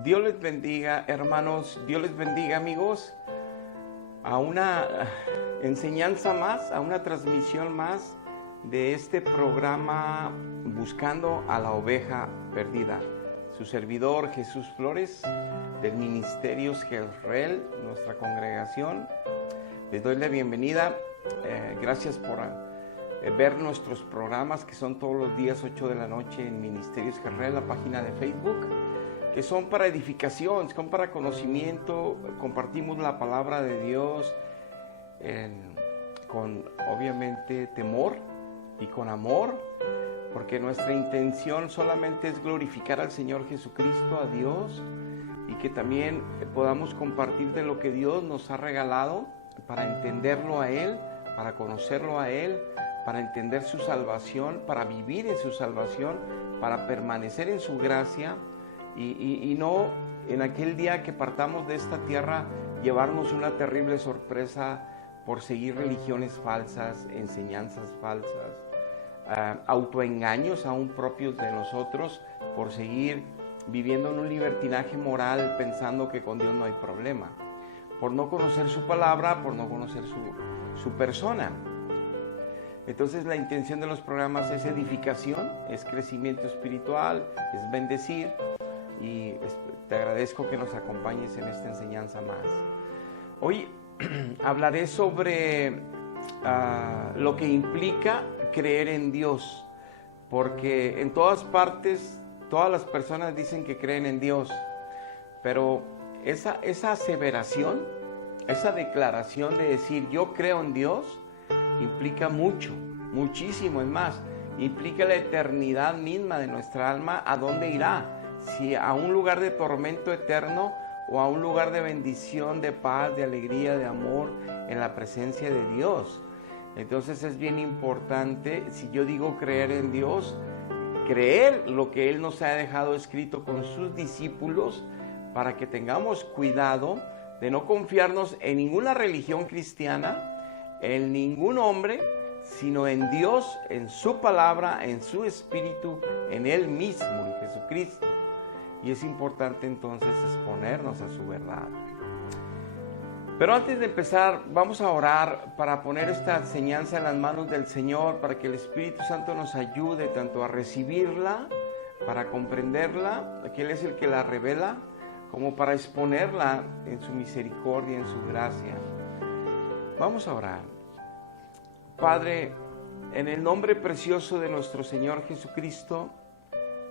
Dios les bendiga, hermanos, Dios les bendiga, amigos, a una enseñanza más, a una transmisión más de este programa Buscando a la Oveja Perdida. Su servidor Jesús Flores, del Ministerio Jezreel, nuestra congregación. Les doy la bienvenida. Gracias por ver nuestros programas que son todos los días 8 de la noche en Ministerios Jezreel, la página de Facebook, que son para edificación, son para conocimiento. Compartimos la palabra de Dios con obviamente temor y con amor, porque nuestra intención solamente es glorificar al Señor Jesucristo, a Dios, y que también podamos compartir de lo que Dios nos ha regalado para entenderlo a Él, para conocerlo a Él, para entender su salvación, para vivir en su salvación, para permanecer en su gracia y no en aquel día que partamos de esta tierra llevarnos una terrible sorpresa por seguir religiones falsas, enseñanzas falsas, autoengaños aún propios de nosotros, por seguir viviendo en un libertinaje moral pensando que con Dios no hay problema, por no conocer su palabra, por no conocer su persona. Entonces la intención de los programas es edificación, es crecimiento espiritual, es bendecir, y te agradezco que nos acompañes en esta enseñanza más. Hoy hablaré sobre lo que implica creer en Dios, porque en todas partes, todas las personas dicen que creen en Dios, pero esa aseveración, esa declaración de decir yo creo en Dios, implica mucho, muchísimo, es más, implica la eternidad misma de nuestra alma, a dónde irá, si a un lugar de tormento eterno o a un lugar de bendición, de paz, de alegría, de amor en la presencia de Dios. Entonces es bien importante, si yo digo creer en Dios, creer lo que Él nos ha dejado escrito con sus discípulos, para que tengamos cuidado de no confiarnos en ninguna religión cristiana, en ningún hombre, sino en Dios, en su palabra, en su espíritu, en Él mismo, en Jesucristo. Y es importante entonces exponernos a su verdad. Pero antes de empezar, vamos a orar para poner esta enseñanza en las manos del Señor, para que el Espíritu Santo nos ayude tanto a recibirla, para comprenderla, que Él es el que la revela, como para exponerla en su misericordia, en su gracia. Vamos a orar. Padre, en el nombre precioso de nuestro Señor Jesucristo,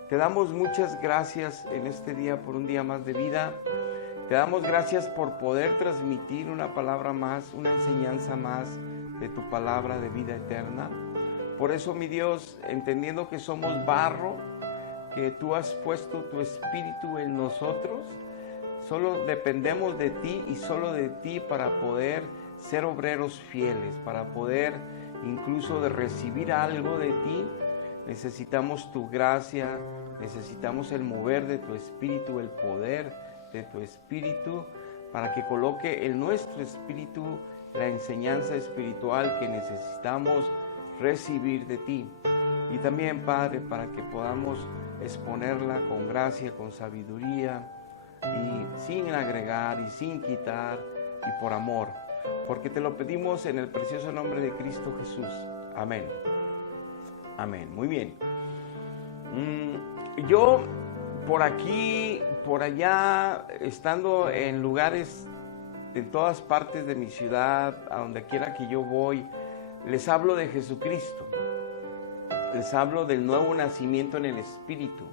te damos muchas gracias en este día por un día más de vida. Te damos gracias por poder transmitir una palabra más, una enseñanza más de tu palabra de vida eterna. Por eso, mi Dios, entendiendo que somos barro, que tú has puesto tu espíritu en nosotros, solo dependemos de ti y solo de ti para poder ser obreros fieles, para poder incluso de recibir algo de ti. Necesitamos tu gracia, necesitamos el mover de tu espíritu, el poder de tu espíritu, para que coloque en nuestro espíritu la enseñanza espiritual que necesitamos recibir de ti. Y también, Padre, para que podamos exponerla con gracia, con sabiduría, y sin agregar y sin quitar, y por amor, porque te lo pedimos en el precioso nombre de Cristo Jesús. Amén. Amén. Muy bien. Yo por aquí, por allá, estando en lugares, en todas partes de mi ciudad, a donde quiera que yo voy, les hablo de Jesucristo. Les hablo del nuevo nacimiento en el Espíritu.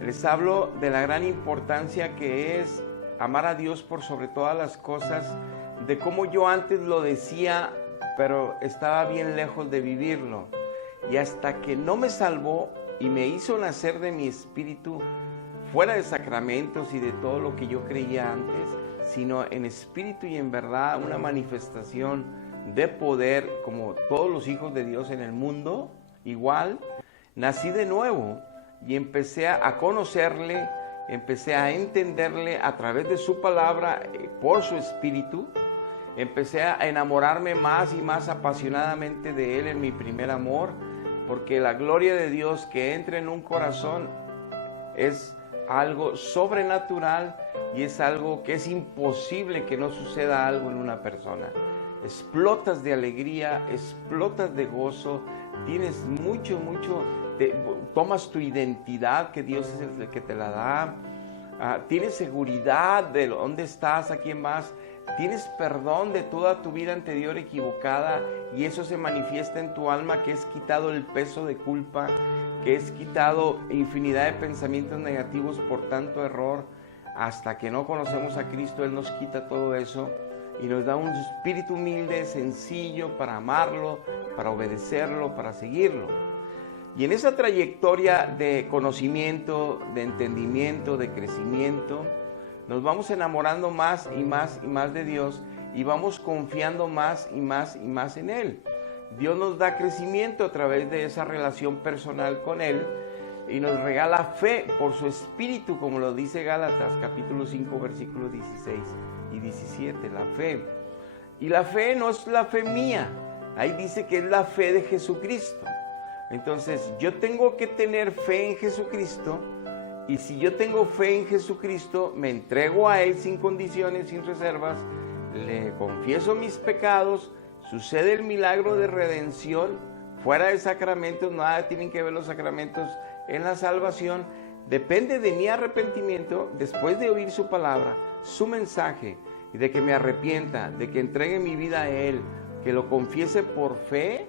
Les hablo de la gran importancia que es amar a Dios por sobre todas las cosas, de cómo yo antes lo decía, pero estaba bien lejos de vivirlo. Y hasta que no me salvó y me hizo nacer de mi espíritu, fuera de sacramentos y de todo lo que yo creía antes, sino en espíritu y en verdad, una manifestación de poder como todos los hijos de Dios en el mundo, igual, nací de nuevo y empecé a conocerle, empecé a entenderle a través de su palabra, por su espíritu. Empecé a enamorarme más y más apasionadamente de Él en mi primer amor, porque la gloria de Dios que entra en un corazón es algo sobrenatural y es algo que es imposible que no suceda algo en una persona. Explotas de alegría, explotas de gozo, tienes mucho, tomas tu identidad, que Dios es el que te la da, tienes seguridad de dónde estás, a quién vas, tienes perdón de toda tu vida anterior equivocada y eso se manifiesta en tu alma, que es quitado el peso de culpa, que es quitado infinidad de pensamientos negativos por tanto error. Hasta que no conocemos a Cristo, Él nos quita todo eso y nos da un espíritu humilde, sencillo, para amarlo, para obedecerlo, para seguirlo. Y en esa trayectoria de conocimiento, de entendimiento, de crecimiento, nos vamos enamorando más y más y más de Dios y vamos confiando más y más y más en Él. Dios nos da crecimiento a través de esa relación personal con Él y nos regala fe por su Espíritu, como lo dice Gálatas capítulo 5 versículos 16 y 17, la fe. Y la fe no es la fe mía, ahí dice que es la fe de Jesucristo. Entonces yo tengo que tener fe en Jesucristo y si yo tengo fe en Jesucristo, me entrego a Él sin condiciones, sin reservas, le confieso mis pecados, sucede el milagro de redención. Fuera de sacramentos, nada tienen que ver los sacramentos en la salvación. Depende de mi arrepentimiento, después de oír su palabra, su mensaje, y de que me arrepienta, de que entregue mi vida a Él, que lo confiese por fe.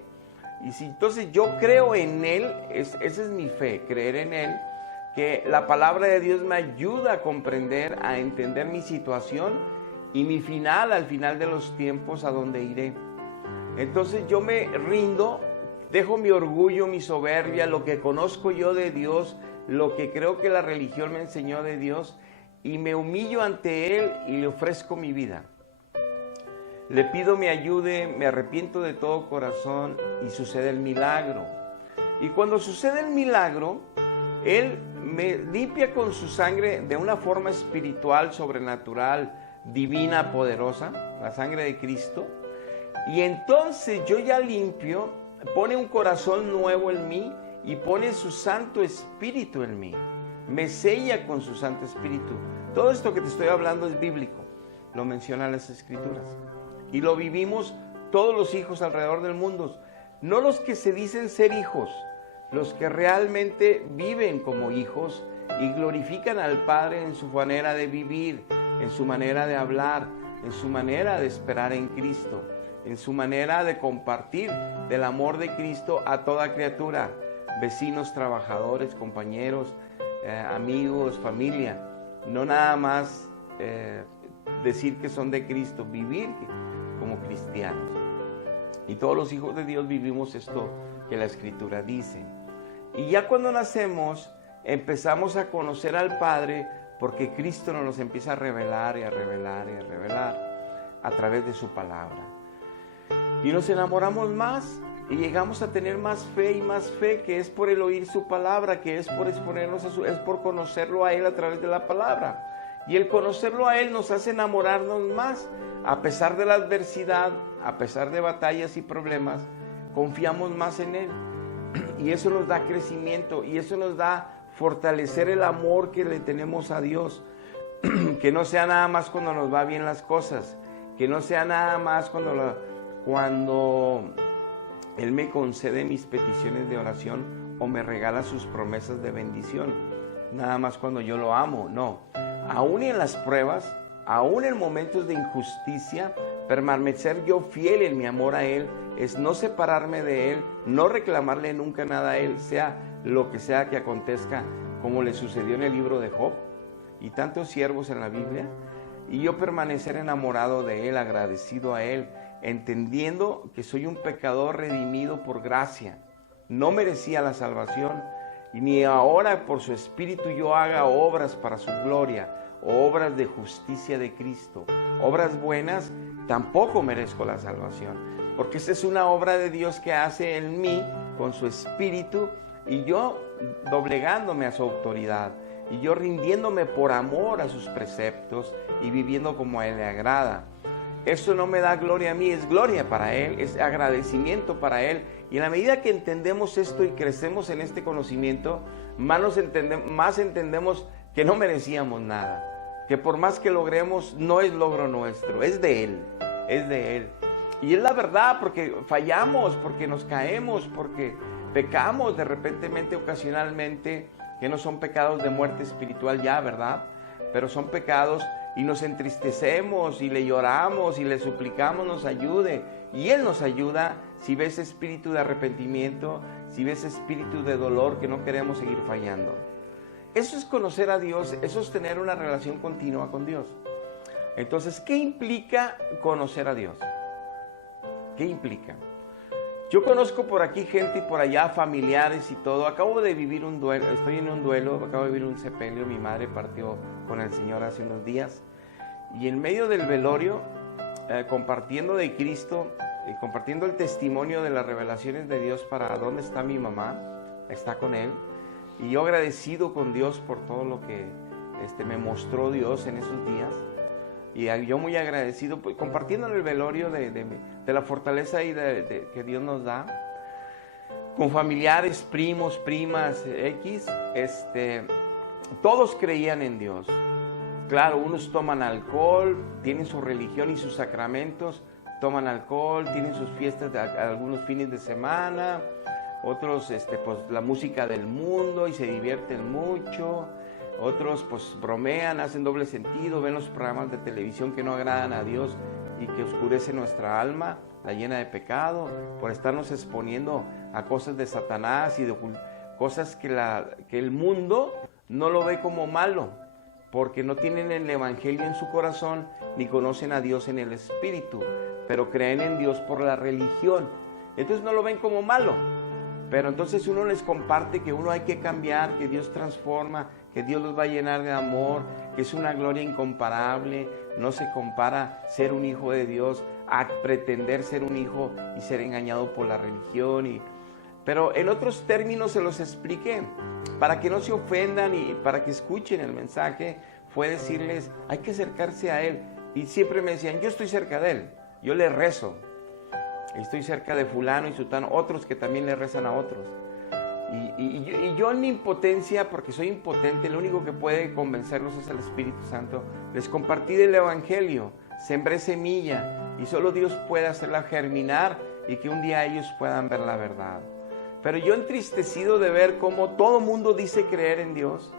Y si entonces yo creo en Él, esa es mi fe, creer en Él, que la palabra de Dios me ayuda a comprender, a entender mi situación y mi final, al final de los tiempos, a dónde iré. Entonces yo me rindo, dejo mi orgullo, mi soberbia, lo que conozco yo de Dios, lo que creo que la religión me enseñó de Dios, y me humillo ante Él y le ofrezco mi vida. Le pido me ayude, me arrepiento de todo corazón y sucede el milagro. Y cuando sucede el milagro, Él me limpia con su sangre de una forma espiritual, sobrenatural, divina, poderosa, la sangre de Cristo. Y entonces yo ya limpio, pone un corazón nuevo en mí y pone su Santo Espíritu en mí. Me sella con su Santo Espíritu. Todo esto que te estoy hablando es bíblico, lo mencionan las Escrituras. Y lo vivimos todos los hijos alrededor del mundo. No los que se dicen ser hijos, los que realmente viven como hijos y glorifican al Padre en su manera de vivir, en su manera de hablar, en su manera de esperar en Cristo, en su manera de compartir del amor de Cristo a toda criatura, vecinos, trabajadores, compañeros, amigos, familia. No nada más decir que son de Cristo, vivir como cristianos. Y todos los hijos de Dios vivimos esto que la Escritura dice. Y ya cuando nacemos, empezamos a conocer al Padre, porque Cristo nos empieza a revelar y a revelar y a revelar a través de su palabra. Y nos enamoramos más y llegamos a tener más fe, que es por el oír su palabra, que es por exponernos es por conocerlo a Él a través de la palabra. Y el conocerlo a Él nos hace enamorarnos más. A pesar de la adversidad, a pesar de batallas y problemas, confiamos más en Él. Y eso nos da crecimiento y eso nos da fortalecer el amor que le tenemos a Dios. Que no sea nada más cuando nos va bien las cosas, que no sea nada más cuando Él me concede mis peticiones de oración o me regala sus promesas de bendición, nada más cuando yo lo amo, no. Aún en las pruebas, aún en momentos de injusticia, permanecer yo fiel en mi amor a Él es no separarme de Él, no reclamarle nunca nada a Él, sea lo que sea que acontezca, como le sucedió en el libro de Job y tantos siervos en la Biblia, y yo permanecer enamorado de Él, agradecido a Él, entendiendo que soy un pecador redimido por gracia. No merecía la salvación, y ni ahora por su Espíritu yo haga obras para su gloria, obras de justicia de Cristo, obras buenas, tampoco merezco la salvación, porque esta es una obra de Dios que hace en mí con su Espíritu, y yo doblegándome a su autoridad, y yo rindiéndome por amor a sus preceptos y viviendo como a Él le agrada. Eso no me da gloria a mí, es gloria para Él, es agradecimiento para Él. Y en la medida que entendemos esto y crecemos en este conocimiento, más entendemos que no merecíamos nada, que por más que logremos no es logro nuestro, es de Él, es de Él. Y es la verdad, porque fallamos, porque nos caemos, porque pecamos de repentemente, ocasionalmente, que no son pecados de muerte espiritual ya, ¿verdad? Pero son pecados y nos entristecemos y le lloramos y le suplicamos nos ayude. Y Él nos ayuda si ves espíritu de arrepentimiento, si ves espíritu de dolor que no queremos seguir fallando. Eso es conocer a Dios, eso es tener una relación continua con Dios. Entonces, ¿qué implica conocer a Dios? ¿Qué implica? Yo conozco por aquí gente y por allá familiares y todo. Acabo de vivir un duelo, estoy en un duelo, acabo de vivir un sepelio. Mi madre partió con el Señor hace unos días. Y en medio del velorio, compartiendo de Cristo, compartiendo el testimonio de las revelaciones de Dios para dónde está mi mamá, está con Él. Y yo agradecido con Dios por todo lo que me mostró Dios en esos días. Y yo muy agradecido, pues, compartiendo en el velorio de la fortaleza y que Dios nos da, con familiares, primos, primas, todos creían en Dios. Claro, unos toman alcohol, tienen su religión y sus sacramentos, toman alcohol, tienen sus fiestas algunos fines de semana, otros pues la música del mundo y se divierten mucho. Otros pues bromean, hacen doble sentido, ven los programas de televisión que no agradan a Dios y que oscurecen nuestra alma, la llena de pecado, por estarnos exponiendo a cosas de Satanás y de cosas que el mundo no lo ve como malo, porque no tienen el evangelio en su corazón ni conocen a Dios en el espíritu, pero creen en Dios por la religión. Entonces no lo ven como malo, pero entonces uno les comparte que uno hay que cambiar, que Dios transforma, que Dios los va a llenar de amor, que es una gloria incomparable. No se compara ser un hijo de Dios a pretender ser un hijo y ser engañado por la religión. Pero en otros términos se los expliqué, para que no se ofendan y para que escuchen el mensaje, fue decirles, hay que acercarse a Él. Y siempre me decían, yo estoy cerca de Él, yo le rezo. Estoy cerca de fulano y sutano, otros que también le rezan a otros. Y yo en mi impotencia, porque soy impotente, lo único que puede convencerlos es el Espíritu Santo. Les compartí del Evangelio, sembré semilla y solo Dios puede hacerla germinar y que un día ellos puedan ver la verdad. Pero yo entristecido de ver cómo todo mundo dice creer en Dios,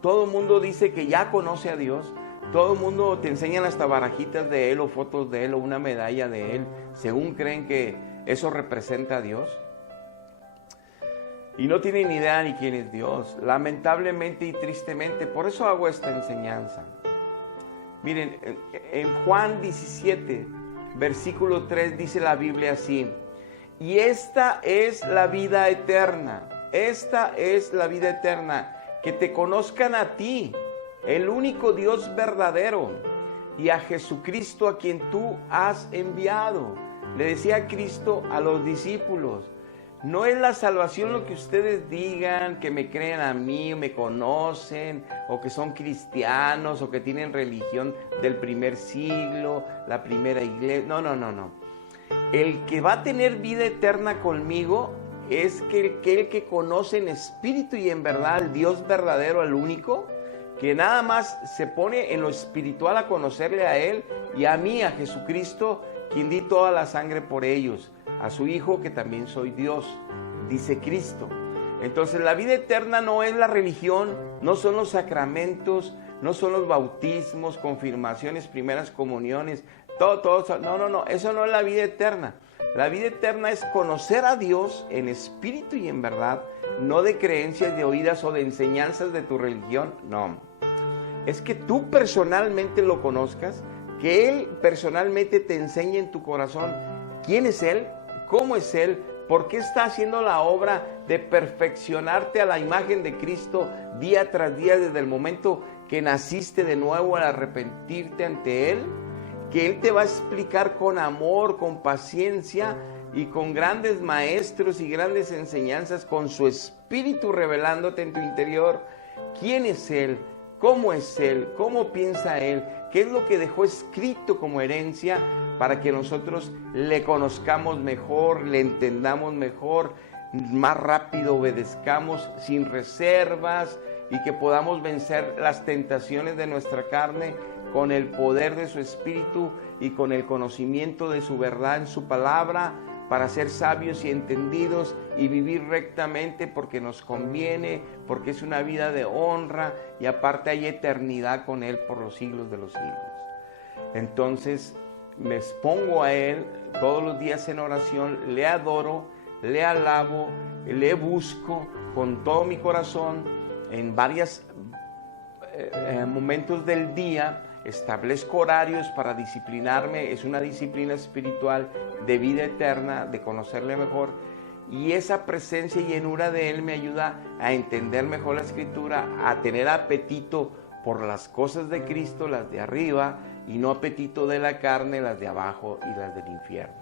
todo mundo dice que ya conoce a Dios, todo mundo te enseñan hasta barajitas de Él o fotos de Él o una medalla de Él, según creen que eso representa a Dios. Y no tienen idea ni quién es Dios, lamentablemente y tristemente. Por eso hago esta enseñanza. Miren, en Juan 17, versículo 3 dice la Biblia así: y esta es la vida eterna, esta es la vida eterna, que te conozcan a ti, el único Dios verdadero, y a Jesucristo a quien tú has enviado. Le decía Cristo a los discípulos, no es la salvación lo que ustedes digan, que me creen a mí, me conocen, o que son cristianos, o que tienen religión del primer siglo, la primera iglesia. No. El que va a tener vida eterna conmigo es el que conoce en espíritu y en verdad al Dios verdadero, al único, que nada más se pone en lo espiritual a conocerle a Él y a mí, a Jesucristo, quien di toda la sangre por ellos, a su Hijo que también soy Dios, dice Cristo. Entonces la vida eterna no es la religión, no son los sacramentos, no son los bautismos, confirmaciones, primeras comuniones, todo, no, eso no es la vida eterna. La vida eterna es conocer a Dios en espíritu y en verdad, no de creencias, de oídas o de enseñanzas de tu religión, no. Es que tú personalmente lo conozcas, que Él personalmente te enseñe en tu corazón quién es Él, cómo es Él, por qué está haciendo la obra de perfeccionarte a la imagen de Cristo día tras día desde el momento que naciste de nuevo al arrepentirte ante Él, que Él te va a explicar con amor, con paciencia y con grandes maestros y grandes enseñanzas, con su espíritu revelándote en tu interior quién es Él, cómo es Él, cómo piensa Él, qué es lo que dejó escrito como herencia para que nosotros le conozcamos mejor, le entendamos mejor, más rápido obedezcamos sin reservas y que podamos vencer las tentaciones de nuestra carne con el poder de su Espíritu y con el conocimiento de su verdad en su palabra, para ser sabios y entendidos y vivir rectamente porque nos conviene, porque es una vida de honra y aparte hay eternidad con Él por los siglos de los siglos. Entonces me expongo a Él todos los días en oración, le adoro, le alabo, le busco con todo mi corazón en varios momentos del día. Establezco horarios para disciplinarme, es una disciplina espiritual de vida eterna, de conocerle mejor, y esa presencia y llenura de Él me ayuda a entender mejor la Escritura, a tener apetito por las cosas de Cristo, las de arriba, y no apetito de la carne, las de abajo y las del infierno.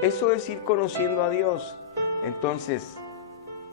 Eso es ir conociendo a Dios. Entonces,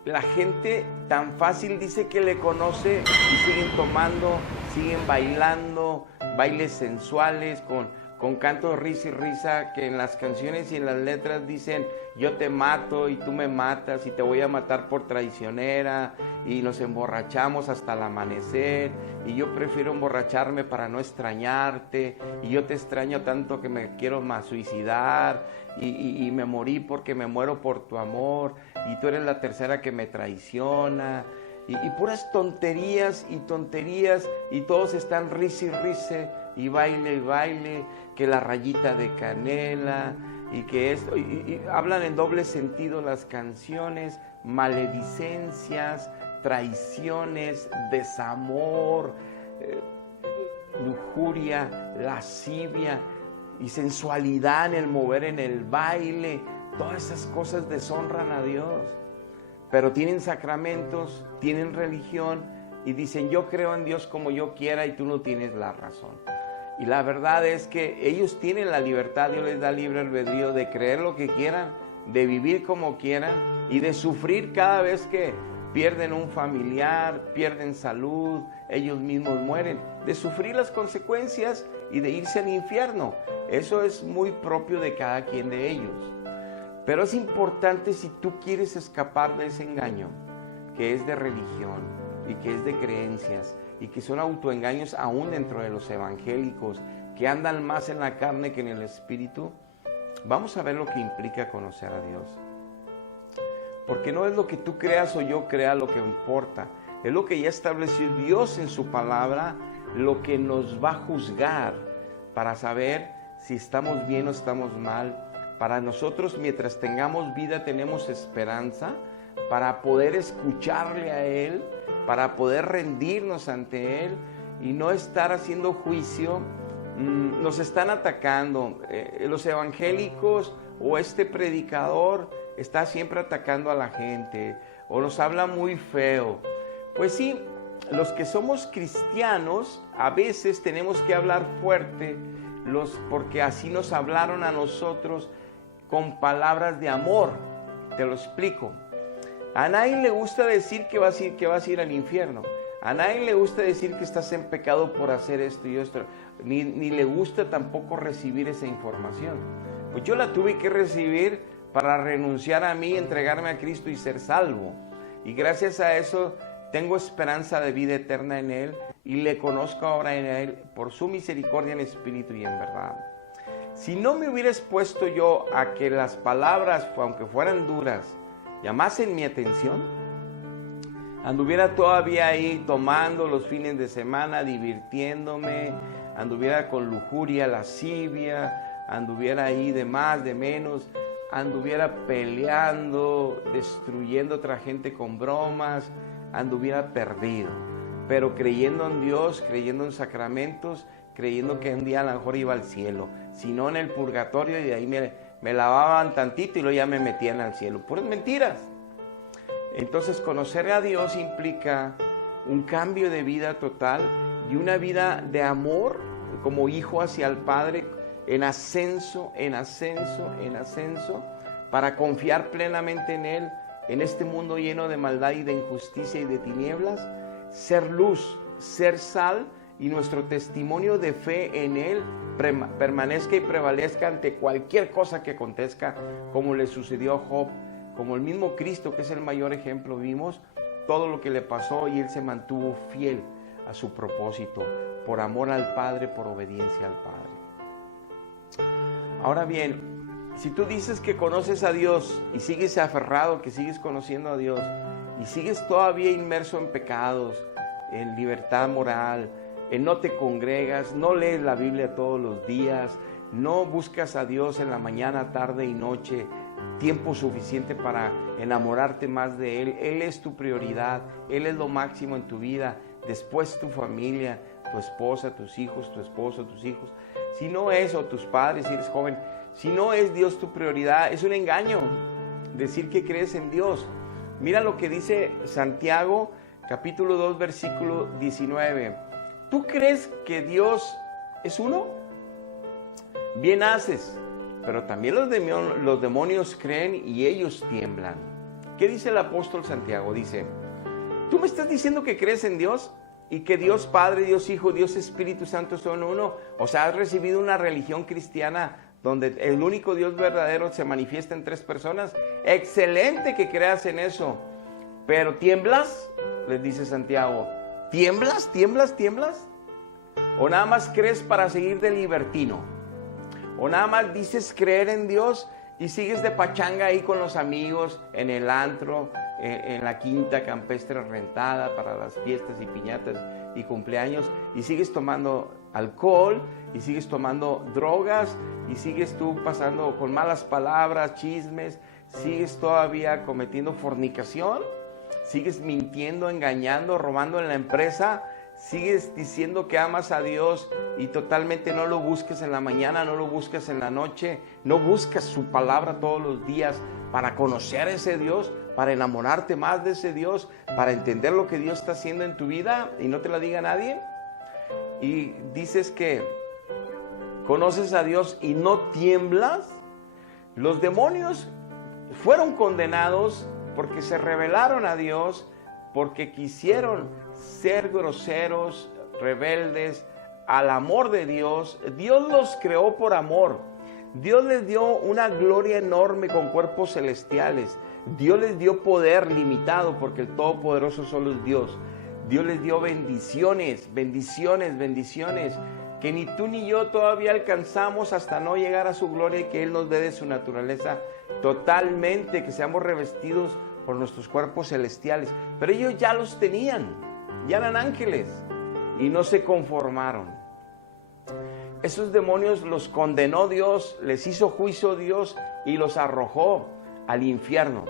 la gente tan fácil dice que le conoce y siguen tomando, siguen bailando, bailes sensuales con canto de risa y risa, que en las canciones y en las letras dicen yo te mato y tú me matas y te voy a matar por traicionera, y nos emborrachamos hasta el amanecer, y yo prefiero emborracharme para no extrañarte, y yo te extraño tanto que me quiero más suicidar, y me morí porque me muero por tu amor, y tú eres la tercera que me traiciona, y puras tonterías, y todos están risa y risa, y baile, que la rayita de canela, y que esto, y hablan en doble sentido las canciones, maledicencias, traiciones, desamor, lujuria, lascivia y sensualidad en el mover, en el baile. Todas esas cosas deshonran a Dios, pero tienen sacramentos, tienen religión y dicen yo creo en Dios como yo quiera y tú no tienes la razón. Y la verdad es que ellos tienen la libertad, Dios les da libre albedrío de creer lo que quieran, de vivir como quieran y de sufrir cada vez que pierden un familiar, pierden salud, ellos mismos mueren, de sufrir las consecuencias y de irse al infierno. Eso es muy propio de cada quien de ellos. Pero es importante, si tú quieres escapar de ese engaño, que es de religión y que es de creencias, y que son autoengaños aún dentro de los evangélicos, que andan más en la carne que en el espíritu, vamos a ver lo que implica conocer a Dios. Porque no es lo que tú creas o yo crea lo que importa, es lo que ya estableció Dios en su palabra, lo que nos va a juzgar para saber si estamos bien o estamos mal. Para nosotros, mientras tengamos vida, tenemos esperanza para poder escucharle a Él, para poder rendirnos ante Él y no estar haciendo juicio. Nos están atacando. Los evangélicos o este predicador está siempre atacando a la gente o nos habla muy feo. Pues sí, los que somos cristianos a veces tenemos que hablar fuerte, porque así nos hablaron a nosotros con palabras de amor. Te lo explico. A nadie le gusta decir que vas a ir al infierno. A nadie le gusta decir que estás en pecado por hacer esto y esto. Ni le gusta tampoco recibir esa información. Pues yo la tuve que recibir para renunciar a mí, entregarme a Cristo y ser salvo. Y gracias a eso tengo esperanza de vida eterna en Él y le conozco ahora en Él por su misericordia en espíritu y en verdad. Si no me hubiera expuesto yo a que las palabras, aunque fueran duras, llamasen mi atención, anduviera todavía ahí tomando los fines de semana, divirtiéndome, anduviera con lujuria, lascivia, anduviera ahí de más, de menos, anduviera peleando, destruyendo a otra gente con bromas, anduviera perdido. Pero creyendo en Dios, creyendo en sacramentos, creyendo que un día a lo mejor iba al cielo, si no en el purgatorio, y de ahí me lavaban tantito y luego ya me metían al cielo. Puras mentiras. Entonces conocer a Dios implica un cambio de vida total y una vida de amor como hijo hacia el Padre, en ascenso, para confiar plenamente en Él, en este mundo lleno de maldad y de injusticia y de tinieblas, ser luz, ser sal, y nuestro testimonio de fe en Él permanezca y prevalezca ante cualquier cosa que acontezca, como le sucedió a Job, como el mismo Cristo, que es el mayor ejemplo, vimos todo lo que le pasó y él se mantuvo fiel a su propósito, por amor al Padre, por obediencia al Padre. Ahora bien, si tú dices que conoces a Dios y sigues aferrado, que sigues conociendo a Dios y sigues todavía inmerso en pecados, en libertad moral, en no te congregas, no lees la Biblia todos los días, no buscas a Dios en la mañana, tarde y noche, tiempo suficiente para enamorarte más de Él. Él es tu prioridad, Él es lo máximo en tu vida, después tu familia, tu esposa, tus hijos, tu esposo, tus hijos. Si no es, o tus padres, si eres joven, si no es Dios tu prioridad, es un engaño decir que crees en Dios. Mira lo que dice Santiago, capítulo 2, versículo 19. ¿Tú crees que Dios es uno? Bien haces, pero también los demonios creen y ellos tiemblan. ¿Qué dice el apóstol Santiago? Dice, ¿tú me estás diciendo que crees en Dios? Y que Dios Padre, Dios Hijo, Dios Espíritu Santo son uno. O sea, has recibido una religión cristiana donde el único Dios verdadero se manifiesta en tres personas. Excelente que creas en eso. Pero ¿tiemblas? Les dice Santiago. ¿Tiemblas? ¿Tiemblas? ¿Tiemblas? ¿O nada más crees para seguir de libertino? ¿O nada más dices creer en Dios y sigues de pachanga ahí con los amigos, en el antro, en la quinta campestre rentada para las fiestas y piñatas y cumpleaños, y sigues tomando alcohol y sigues tomando drogas y sigues tú pasando con malas palabras, chismes, sigues todavía cometiendo fornicación, sigues mintiendo, engañando, robando en la empresa, sigues diciendo que amas a Dios y totalmente no lo busques en la mañana, no lo busques en la noche, no buscas su palabra todos los días para conocer a ese Dios, para enamorarte más de ese Dios, para entender lo que Dios está haciendo en tu vida y no te lo diga nadie. Y dices que conoces a Dios y no tiemblas. Los demonios fueron condenados porque se rebelaron a Dios, porque quisieron ser groseros, rebeldes al amor de Dios. Dios los creó por amor. Dios les dio una gloria enorme con cuerpos celestiales. Dios les dio poder limitado porque el Todopoderoso solo es Dios. Dios les dio bendiciones, bendiciones, bendiciones que ni tú ni yo todavía alcanzamos hasta no llegar a su gloria y que Él nos dé de su naturaleza totalmente, que seamos revestidos por nuestros cuerpos celestiales. Pero ellos ya los tenían, ya eran ángeles y no se conformaron. Esos demonios los condenó Dios, les hizo juicio Dios y los arrojó al infierno.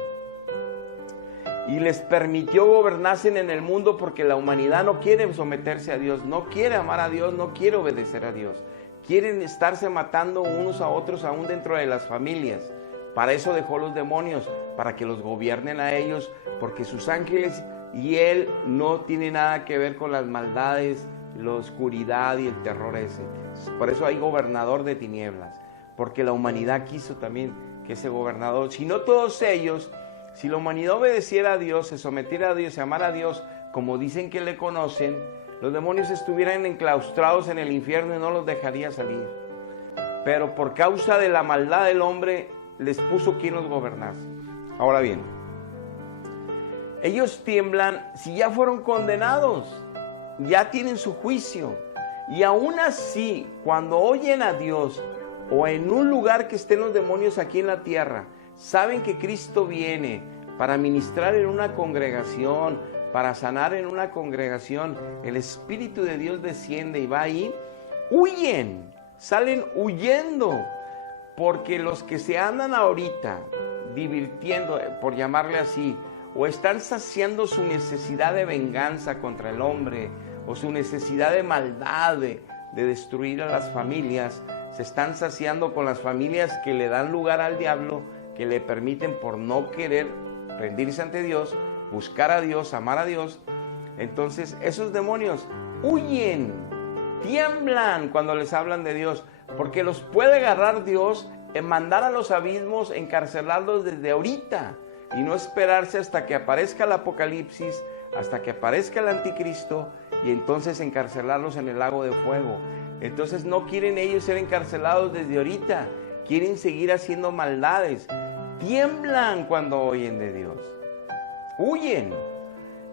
Y les permitió gobernarse en el mundo porque la humanidad no quiere someterse a Dios, no quiere amar a Dios, no quiere obedecer a Dios. Quieren estarse matando unos a otros aún dentro de las familias. Para eso dejó los demonios, para que los gobiernen a ellos, porque sus ángeles y Él no tienen nada que ver con las maldades, la oscuridad y el terror ese. Por eso hay gobernador de tinieblas, porque la humanidad quiso también que ese gobernador, si no todos ellos, si la humanidad obedeciera a Dios, se sometiera a Dios, se amara a Dios, como dicen que le conocen, los demonios estuvieran enclaustrados en el infierno y no los dejaría salir. Pero por causa de la maldad del hombre, les puso quien los gobernase. Ahora bien, ellos tiemblan si ya fueron condenados, ya tienen su juicio. Y aún así, cuando oyen a Dios o en un lugar que estén los demonios aquí en la tierra, saben que Cristo viene para ministrar en una congregación, para sanar en una congregación, el Espíritu de Dios desciende y va ahí, huyen, salen huyendo, porque los que se andan ahorita divirtiendo, por llamarle así, o están saciando su necesidad de venganza contra el hombre, o su necesidad de maldad, de destruir a las familias, se están saciando con las familias que le dan lugar al diablo, que le permiten por no querer rendirse ante Dios, buscar a Dios, amar a Dios. Entonces esos demonios huyen, tiemblan cuando les hablan de Dios, porque los puede agarrar Dios en mandar a los abismos, encarcelarlos desde ahorita y no esperarse hasta que aparezca el Apocalipsis, hasta que aparezca el Anticristo y entonces encarcelarlos en el lago de fuego. Entonces no quieren ellos ser encarcelados desde ahorita, quieren seguir haciendo maldades. Tiemblan cuando oyen de Dios, huyen.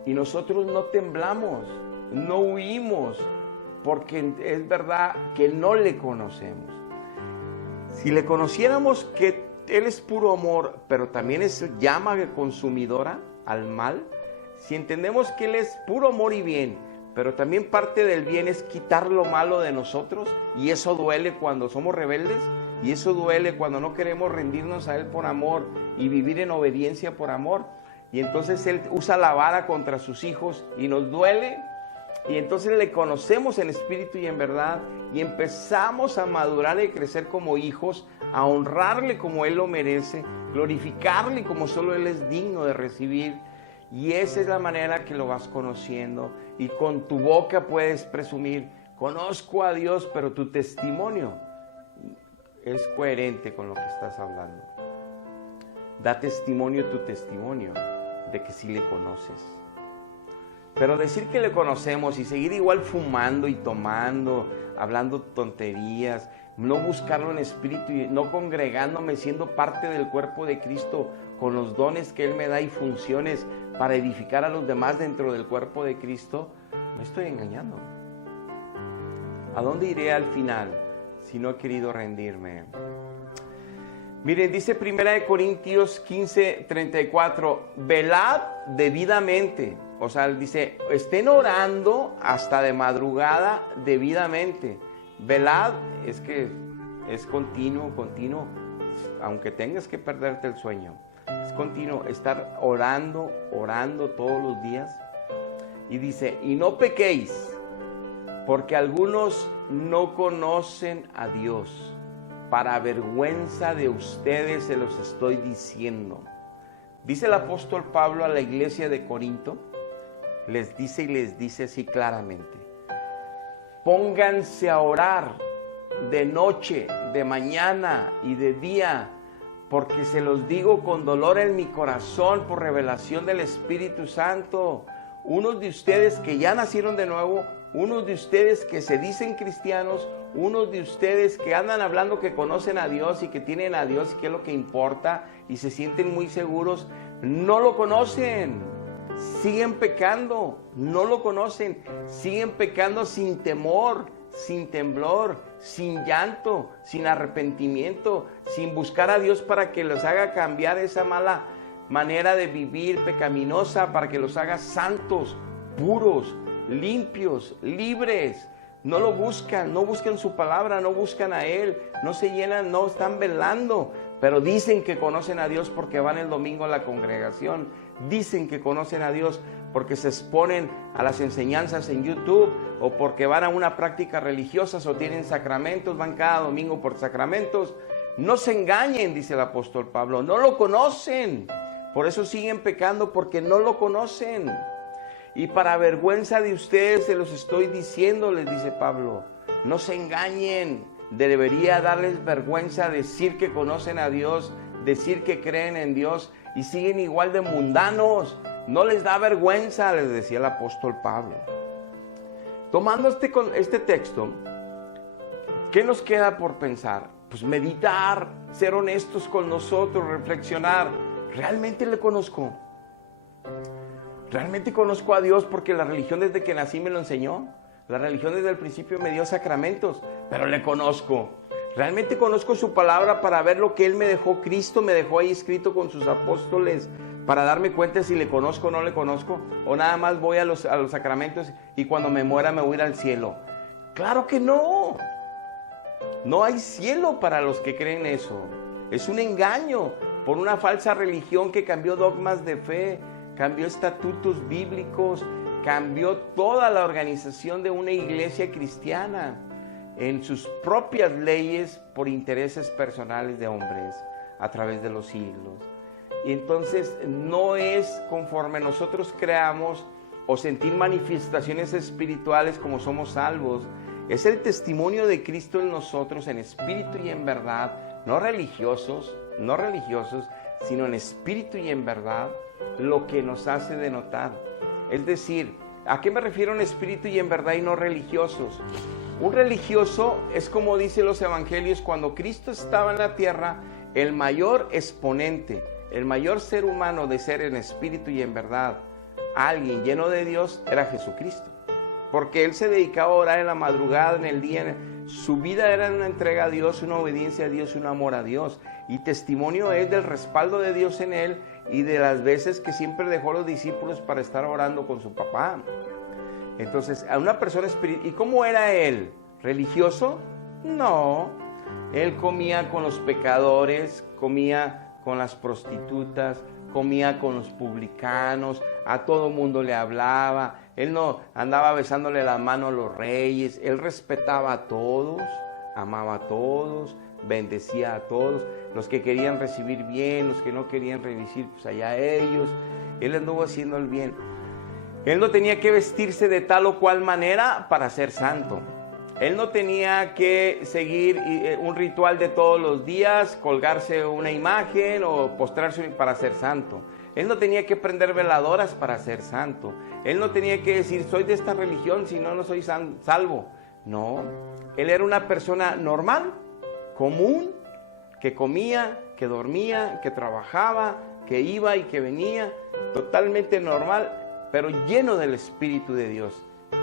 Y nosotros no temblamos, no huimos, porque es verdad que no le conocemos. Si le conociéramos que Él es puro amor, pero también es llama consumidora al mal, si entendemos que Él es puro amor y bien, pero también parte del bien es quitar lo malo de nosotros, y eso duele cuando somos rebeldes, y eso duele cuando no queremos rendirnos a Él por amor y vivir en obediencia por amor. Y entonces Él usa la vara contra sus hijos y nos duele. Y entonces le conocemos en espíritu y en verdad, y empezamos a madurar y crecer como hijos, a honrarle como Él lo merece, glorificarle como solo Él es digno de recibir. Y esa es la manera que lo vas conociendo, y con tu boca puedes presumir: conozco a Dios, pero tu testimonio es coherente con lo que estás hablando. Da testimonio tu testimonio de que sí le conoces. Pero decir que le conocemos y seguir igual fumando y tomando, hablando tonterías, no buscarlo en espíritu y no congregándome, siendo parte del cuerpo de Cristo con los dones que Él me da y funciones para edificar a los demás dentro del cuerpo de Cristo, me estoy engañando. ¿A dónde iré al final si no he querido rendirme? Miren, dice 1 Corintios 15:34, velad debidamente. O sea, dice, estén orando hasta de madrugada debidamente. Velad es que es continuo, aunque tengas que perderte el sueño. Es continuo, estar orando todos los días. Y dice, y no pequéis, porque algunos no conocen a Dios. Para vergüenza de ustedes se los estoy diciendo. Dice el apóstol Pablo a la iglesia de Corinto, les dice así claramente: pónganse a orar de noche, de mañana y de día, porque se los digo con dolor en mi corazón por revelación del Espíritu Santo. Unos de ustedes que ya nacieron de nuevo, unos de ustedes que se dicen cristianos, unos de ustedes que andan hablando que conocen a Dios y que tienen a Dios y que es lo que importa y se sienten muy seguros, no lo conocen, siguen pecando, no lo conocen, siguen pecando sin temor, sin temblor, sin llanto, sin arrepentimiento, sin buscar a Dios para que los haga cambiar esa mala manera de vivir pecaminosa, para que los haga santos, puros, limpios, libres. No lo buscan, no buscan su palabra, no buscan a Él, no se llenan, no están velando, pero dicen que conocen a Dios porque van el domingo a la congregación, dicen que conocen a Dios porque se exponen a las enseñanzas en YouTube, o porque van a una práctica religiosa, o tienen sacramentos, van cada domingo por sacramentos. No se engañen, dice el apóstol Pablo, no lo conocen, por eso siguen pecando, porque no lo conocen. Y para vergüenza de ustedes se los estoy diciendo, les dice Pablo, no se engañen. Debería darles vergüenza decir que conocen a Dios, decir que creen en Dios, y siguen igual de mundanos. No les da vergüenza, les decía el apóstol Pablo. Tomando este texto, ¿qué nos queda por pensar? Pues meditar, ser honestos con nosotros, reflexionar. ¿Realmente le conozco? ¿Realmente conozco a Dios? Porque la religión desde que nací me lo enseñó. La religión desde el principio me dio sacramentos, pero le conozco. ¿Realmente conozco su palabra para ver lo que Él me dejó? Cristo me dejó ahí escrito con sus apóstoles para darme cuenta si le conozco o no le conozco. O nada más voy a los sacramentos y cuando me muera me voy a ir al cielo. ¡Claro que no! No hay cielo para los que creen eso. Es un engaño por una falsa religión que cambió dogmas de fe, cambió estatutos bíblicos, cambió toda la organización de una iglesia cristiana en sus propias leyes por intereses personales de hombres a través de los siglos. Y entonces no es conforme nosotros creamos o sentir manifestaciones espirituales como somos salvos. Es el testimonio de Cristo en nosotros, en espíritu y en verdad, no religiosos, sino en espíritu y en verdad, lo que nos hace denotar. Es decir, ¿a qué me refiero en espíritu y en verdad y no religiosos? Un religioso es, como dicen los evangelios, cuando Cristo estaba en la tierra, el mayor exponente, el mayor ser humano de ser en espíritu y en verdad, alguien lleno de Dios, era Jesucristo. Porque él se dedicaba a orar en la madrugada, en el día. Su vida era una entrega a Dios, una obediencia a Dios, un amor a Dios. Y testimonio es del respaldo de Dios en él y de las veces que siempre dejó a los discípulos para estar orando con su papá. Entonces, a una persona espiritual. ¿Y cómo era él? ¿Religioso? No. Él comía con los pecadores, comía con las prostitutas, comía con los publicanos, a todo mundo le hablaba. Él no andaba besándole la mano a los reyes. Él respetaba a todos, amaba a todos, bendecía a todos. Los que querían recibir bien, los que no querían recibir, pues allá ellos. Él anduvo haciendo el bien. Él no tenía que vestirse de tal o cual manera para ser santo. Él no tenía que seguir un ritual de todos los días, colgarse una imagen o postrarse para ser santo. Él no tenía que prender veladoras para ser santo. Él no tenía que decir, soy de esta religión, si no, no soy salvo. No, él era una persona normal, común, que comía, que dormía, que trabajaba, que iba y que venía, totalmente normal, pero lleno del Espíritu de Dios.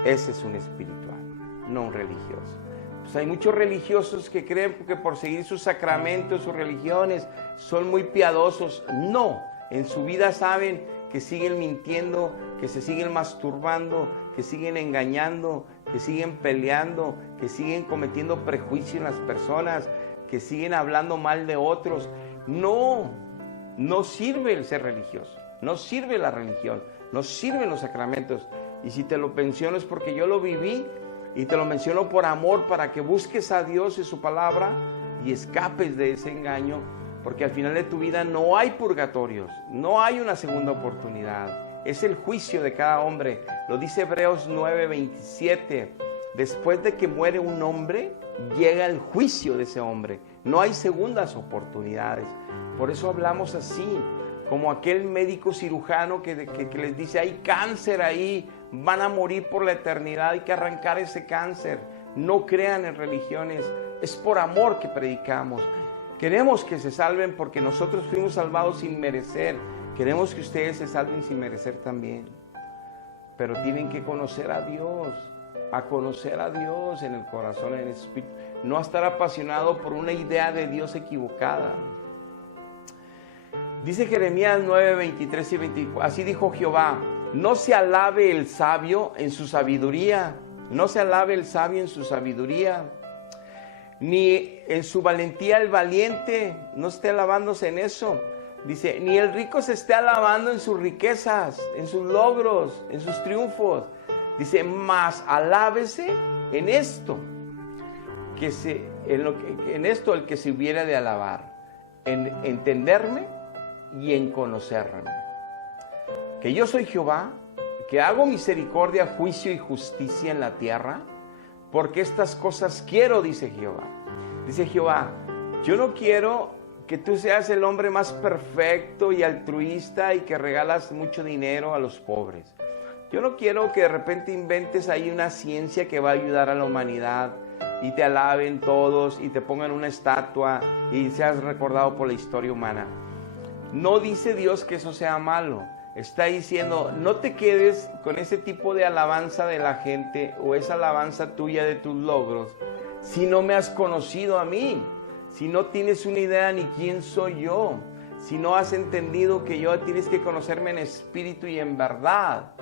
Ese es un espiritual, no un religioso. Pues hay muchos religiosos que creen que por seguir sus sacramentos, sus religiones, son muy piadosos. No, en su vida saben que siguen mintiendo, que se siguen masturbando, que siguen engañando, que siguen peleando, que siguen cometiendo prejuicio en las personas, que siguen hablando mal de otros. No, no sirve el ser religioso, no sirve la religión, no sirven los sacramentos. Y si te lo menciono es porque yo lo viví y te lo menciono por amor, para que busques a Dios y su palabra y escapes de ese engaño, porque al final de tu vida no hay purgatorios, no hay una segunda oportunidad. Es el juicio de cada hombre. Lo dice Hebreos 9:27. Después de que muere un hombre, llega el juicio de ese hombre. No hay segundas oportunidades. Por eso hablamos así, como aquel médico cirujano que les dice, hay cáncer ahí, van a morir por la eternidad, hay que arrancar ese cáncer. No crean en religiones, es por amor que predicamos. Queremos que se salven porque nosotros fuimos salvados sin merecer. Queremos que ustedes se salven sin merecer también. Pero tienen que conocer a Dios, a conocer a Dios en el corazón, en el espíritu. No a estar apasionado por una idea de Dios equivocada. Dice Jeremías 9, 23 y 24. Así dijo Jehová, no se alabe el sabio en su sabiduría. No se alabe el sabio en su sabiduría. Ni en su valentía el valiente, no esté alabándose en eso. Dice, ni el rico se esté alabando en sus riquezas, en sus logros, en sus triunfos. Dice, mas alábese en esto, en esto el que se hubiera de alabar, en entenderme y en conocerme. Que yo soy Jehová, que hago misericordia, juicio y justicia en la tierra, porque estas cosas quiero, dice Jehová. Dice Jehová, yo no quiero que tú seas el hombre más perfecto y altruista y que regalas mucho dinero a los pobres. Yo no quiero que de repente inventes ahí una ciencia que va a ayudar a la humanidad y te alaben todos y te pongan una estatua y seas recordado por la historia humana. No dice Dios que eso sea malo. Está diciendo, no te quedes con ese tipo de alabanza de la gente o esa alabanza tuya de tus logros si no me has conocido a mí, si no tienes una idea ni quién soy yo, si no has entendido que yo tienes que conocerme en espíritu y en verdad,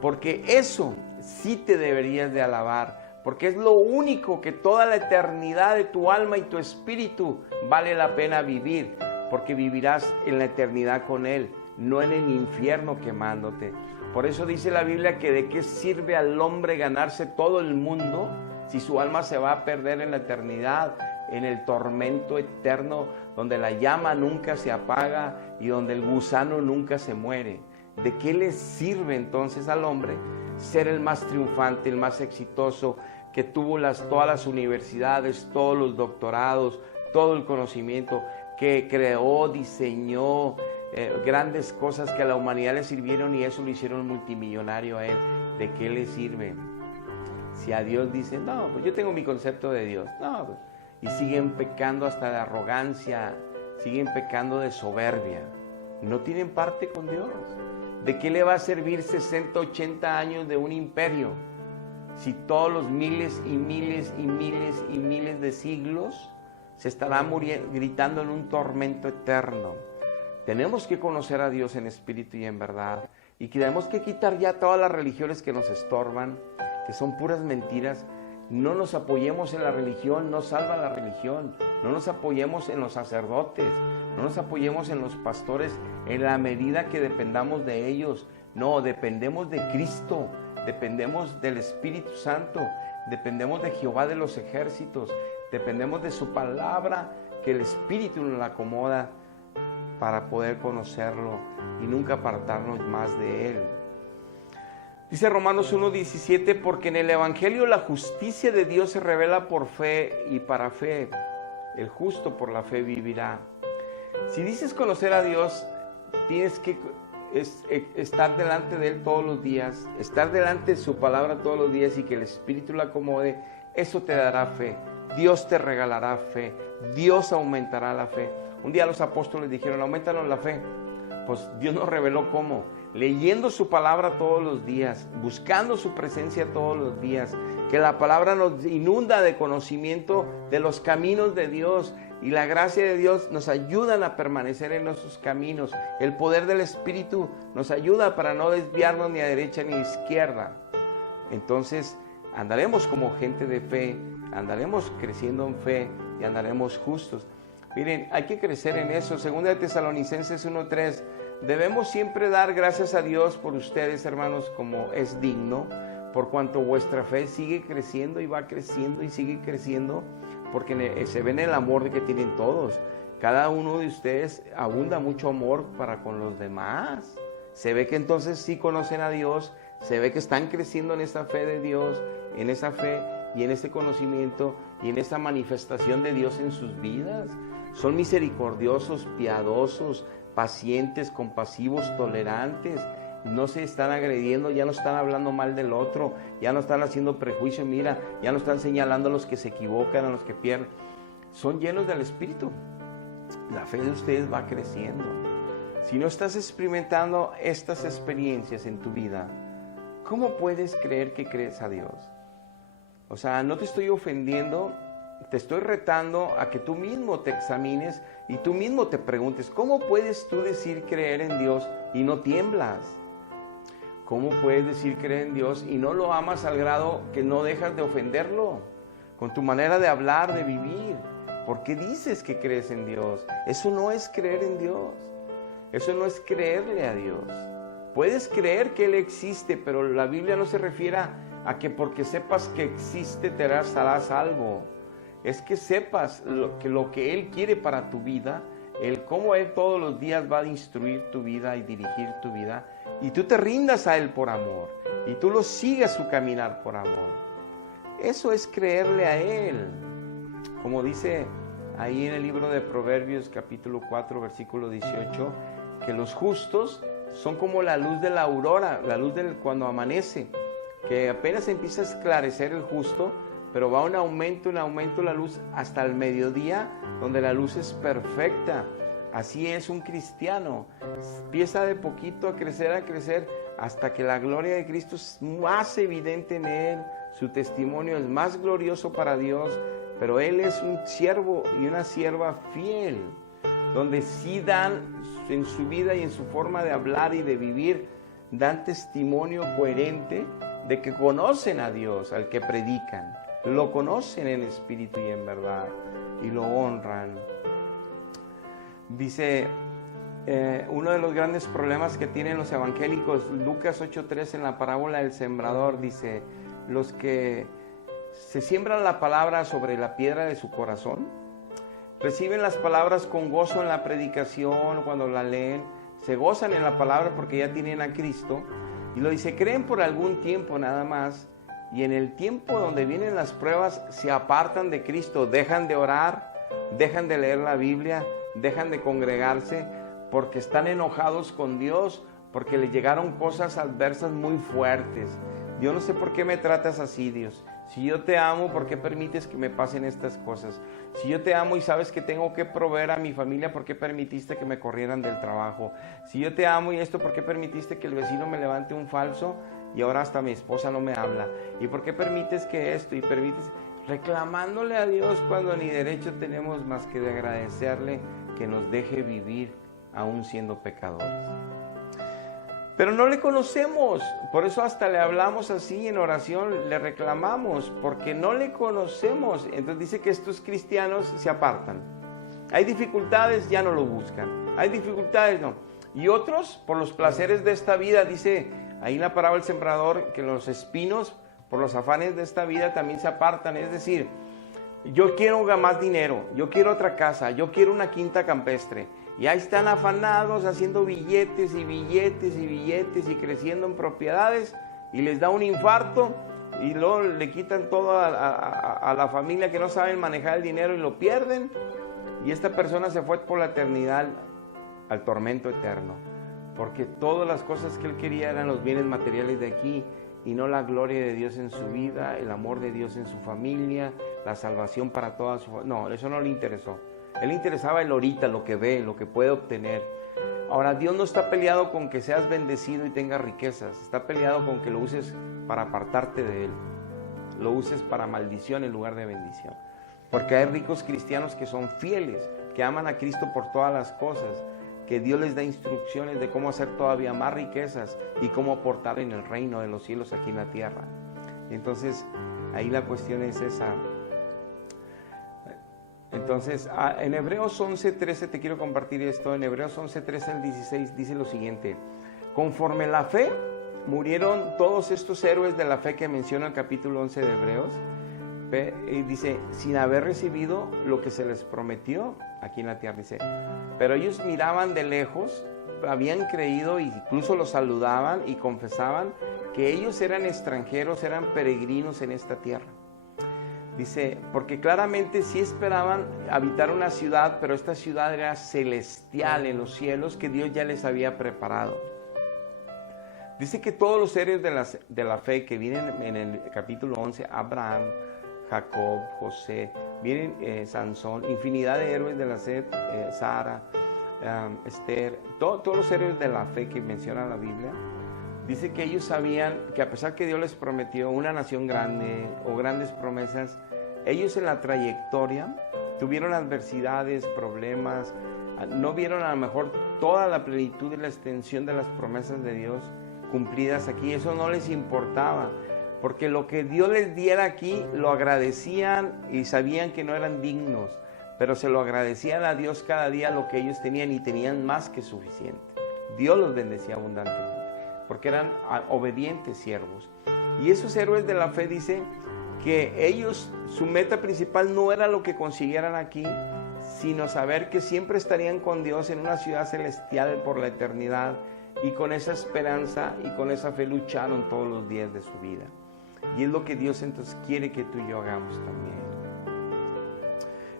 porque eso sí te deberías de alabar, porque es lo único que toda la eternidad de tu alma y tu espíritu vale la pena vivir, porque vivirás en la eternidad con Él, no en el infierno quemándote. Por eso dice la Biblia que de qué sirve al hombre ganarse todo el mundo si su alma se va a perder en la eternidad, en el tormento eterno donde la llama nunca se apaga y donde el gusano nunca se muere. ¿De qué le sirve entonces al hombre ser el más triunfante, el más exitoso, que tuvo todas las universidades, todos los doctorados, todo el conocimiento, que creó, diseñó grandes cosas que a la humanidad le sirvieron y eso lo hicieron multimillonario a él? ¿De qué le sirve? Si a Dios dice, no, pues yo tengo mi concepto de Dios, no, pues, y siguen pecando hasta de arrogancia, siguen pecando de soberbia, no tienen parte con Dios. ¿De qué le va a servir 60, 80 años de un imperio si todos los miles y miles y miles y miles de siglos se estará gritando en un tormento eterno? Tenemos que conocer a Dios en espíritu y en verdad, y tenemos que quitar ya todas las religiones que nos estorban, que son puras mentiras. No nos apoyemos en la religión, no salva la religión. No nos apoyemos en los sacerdotes, no nos apoyemos en los pastores en la medida que dependamos de ellos. No, dependemos de Cristo, dependemos del Espíritu Santo, dependemos de Jehová de los ejércitos, dependemos de su palabra, que el Espíritu nos la acomoda para poder conocerlo y nunca apartarnos más de Él. Dice Romanos 1:17, porque en el Evangelio la justicia de Dios se revela por fe y para fe. El justo por la fe vivirá. Si dices conocer a Dios, tienes que estar delante de Él todos los días, estar delante de su palabra todos los días y que el Espíritu la acomode. Eso te dará fe. Dios te regalará fe. Dios aumentará la fe. Un día los apóstoles dijeron, aumentanos la fe. Pues Dios nos reveló cómo. Leyendo su palabra todos los días, buscando su presencia todos los días, que la palabra nos inunda de conocimiento de los caminos de Dios, y la gracia de Dios nos ayuda a permanecer en nuestros caminos. El poder del Espíritu nos ayuda para no desviarnos ni a derecha ni a izquierda. Entonces andaremos como gente de fe, andaremos creciendo en fe y andaremos justos. Miren, hay que crecer en eso. 2 de Tesalonicenses 1:3. Debemos siempre dar gracias a Dios por ustedes, hermanos, como es digno, por cuanto vuestra fe sigue creciendo y va creciendo y sigue creciendo, porque se ve en el amor que tienen todos. Cada uno de ustedes abunda mucho amor para con los demás. Se ve que entonces sí conocen a Dios, se ve que están creciendo en esa fe de Dios, en esa fe y en ese conocimiento y en esa manifestación de Dios en sus vidas. Son misericordiosos, piadosos, pacientes, compasivos, tolerantes. No se están agrediendo, ya no están hablando mal del otro, ya no están haciendo prejuicio, mira, ya no están señalando a los que se equivocan, a los que pierden. Son llenos del Espíritu. La fe de ustedes va creciendo. Si no estás experimentando estas experiencias en tu vida, ¿cómo puedes creer que crees a Dios? O sea, no te estoy ofendiendo, te estoy retando a que tú mismo te examines y tú mismo te preguntes, ¿cómo puedes tú decir creer en Dios y no tiemblas? ¿Cómo puedes decir creer en Dios y no lo amas al grado que no dejas de ofenderlo? Con tu manera de hablar, de vivir. ¿Por qué dices que crees en Dios? Eso no es creer en Dios. Eso no es creerle a Dios. Puedes creer que Él existe, pero la Biblia no se refiere a que porque sepas que existe te harás salvo. Es que sepas lo que Él quiere para tu vida, el cómo Él todos los días va a instruir tu vida y dirigir tu vida, y tú te rindas a Él por amor, y tú lo sigas su caminar por amor. Eso es creerle a Él. Como dice ahí en el libro de Proverbios capítulo 4 versículo 18, que los justos son como la luz de la aurora, la luz cuando amanece, que apenas empieza a esclarecer el justo, pero va un aumento la luz hasta el mediodía, donde la luz es perfecta. Así es un cristiano. Empieza de poquito a crecer, hasta que la gloria de Cristo es más evidente en él. Su testimonio es más glorioso para Dios, pero él es un siervo y una sierva fiel, donde sí dan en su vida y en su forma de hablar y de vivir, dan testimonio coherente de que conocen a Dios, al que predican. Lo conocen en espíritu y en verdad, y lo honran. Dice, uno de los grandes problemas que tienen los evangélicos, Lucas 8:3, en la parábola del sembrador, dice, los que se siembran la palabra sobre la piedra de su corazón, reciben las palabras con gozo en la predicación, cuando la leen, se gozan en la palabra porque ya tienen a Cristo, y lo dice, creen por algún tiempo nada más, y en el tiempo donde vienen las pruebas se apartan de Cristo, dejan de orar, dejan de leer la Biblia, dejan de congregarse porque están enojados con Dios, porque les llegaron cosas adversas muy fuertes. Yo no sé por qué me tratas así, Dios. Si yo te amo, ¿por qué permites que me pasen estas cosas? Si yo te amo y sabes que tengo que proveer a mi familia, ¿por qué permitiste que me corrieran del trabajo? Si yo te amo y esto, ¿por qué permitiste que el vecino me levante un falso y ahora hasta mi esposa no me habla? ¿Y por qué permites que esto? Y permites, reclamándole a Dios cuando ni derecho tenemos más que de agradecerle que nos deje vivir aún siendo pecadores. Pero no le conocemos, por eso hasta le hablamos así en oración, le reclamamos, porque no le conocemos. Entonces dice que estos cristianos se apartan. Hay dificultades, ya no lo buscan. Hay dificultades, no. Y otros, por los placeres de esta vida, dice ahí en la parábola del sembrador, que los espinos, por los afanes de esta vida, también se apartan. Es decir, yo quiero más dinero, yo quiero otra casa, yo quiero una quinta campestre. Y ahí están afanados haciendo billetes y billetes y billetes y creciendo en propiedades y les da un infarto y luego le quitan todo a la familia que no saben manejar el dinero y lo pierden. Y esta persona se fue por la eternidad al tormento eterno, porque todas las cosas que él quería eran los bienes materiales de aquí y no la gloria de Dios en su vida, el amor de Dios en su familia, la salvación para toda su familia. No, eso no le interesó. Él le interesaba el ahorita, lo que ve, lo que puede obtener. Ahora, Dios no está peleado con que seas bendecido y tengas riquezas. Está peleado con que lo uses para apartarte de Él. Lo uses para maldición en lugar de bendición. Porque hay ricos cristianos que son fieles, que aman a Cristo por todas las cosas, que Dios les da instrucciones de cómo hacer todavía más riquezas y cómo aportar en el reino de los cielos aquí en la tierra. Entonces, ahí la cuestión es esa. Entonces, en Hebreos 11:13 te quiero compartir esto. En Hebreos 11:13 al 16 dice lo siguiente: conforme la fe, murieron todos estos héroes de la fe que menciona el capítulo 11 de Hebreos. Y dice, sin haber recibido lo que se les prometió aquí en la tierra. Dice, pero ellos miraban de lejos, habían creído e incluso los saludaban y confesaban que ellos eran extranjeros, eran peregrinos en esta tierra. Dice, porque claramente sí esperaban habitar una ciudad, pero esta ciudad era celestial en los cielos que Dios ya les había preparado. Dice que todos los héroes de la fe que vienen en el capítulo 11, Abraham, Jacob, José, vienen Sansón, infinidad de héroes de la fe, Sara, Esther, todos los héroes de la fe que menciona la Biblia. Dice que ellos sabían que a pesar que Dios les prometió una nación grande o grandes promesas, ellos en la trayectoria tuvieron adversidades, problemas, no vieron a lo mejor toda la plenitud y la extensión de las promesas de Dios cumplidas aquí. Eso no les importaba, porque lo que Dios les diera aquí lo agradecían y sabían que no eran dignos, pero se lo agradecían a Dios cada día lo que ellos tenían y tenían más que suficiente. Dios los bendecía abundantemente, porque eran obedientes siervos. Y esos héroes de la fe dicen que ellos, su meta principal no era lo que consiguieran aquí, sino saber que siempre estarían con Dios en una ciudad celestial por la eternidad, y con esa esperanza y con esa fe lucharon todos los días de su vida. Y es lo que Dios entonces quiere que tú y yo hagamos también.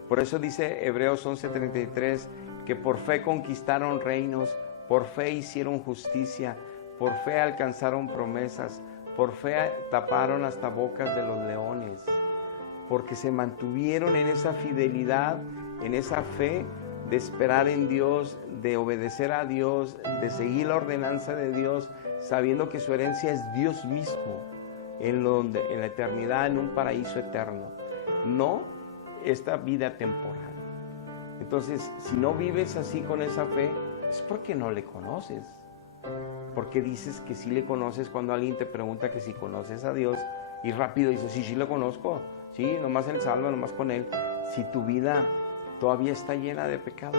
Por eso dice Hebreos 11:33 que por fe conquistaron reinos, por fe hicieron justicia, por fe alcanzaron promesas, por fe taparon hasta bocas de los leones, porque se mantuvieron en esa fidelidad, en esa fe de esperar en Dios, de obedecer a Dios, de seguir la ordenanza de Dios, sabiendo que su herencia es Dios mismo, en la eternidad, en un paraíso eterno, no esta vida temporal. Entonces, si no vives así con esa fe, es porque no le conoces. Porque dices que sí le conoces cuando alguien te pregunta que si conoces a Dios y rápido dices, sí lo conozco, sí, nomás Él salva, nomás con Él. Si tu vida todavía está llena de pecado,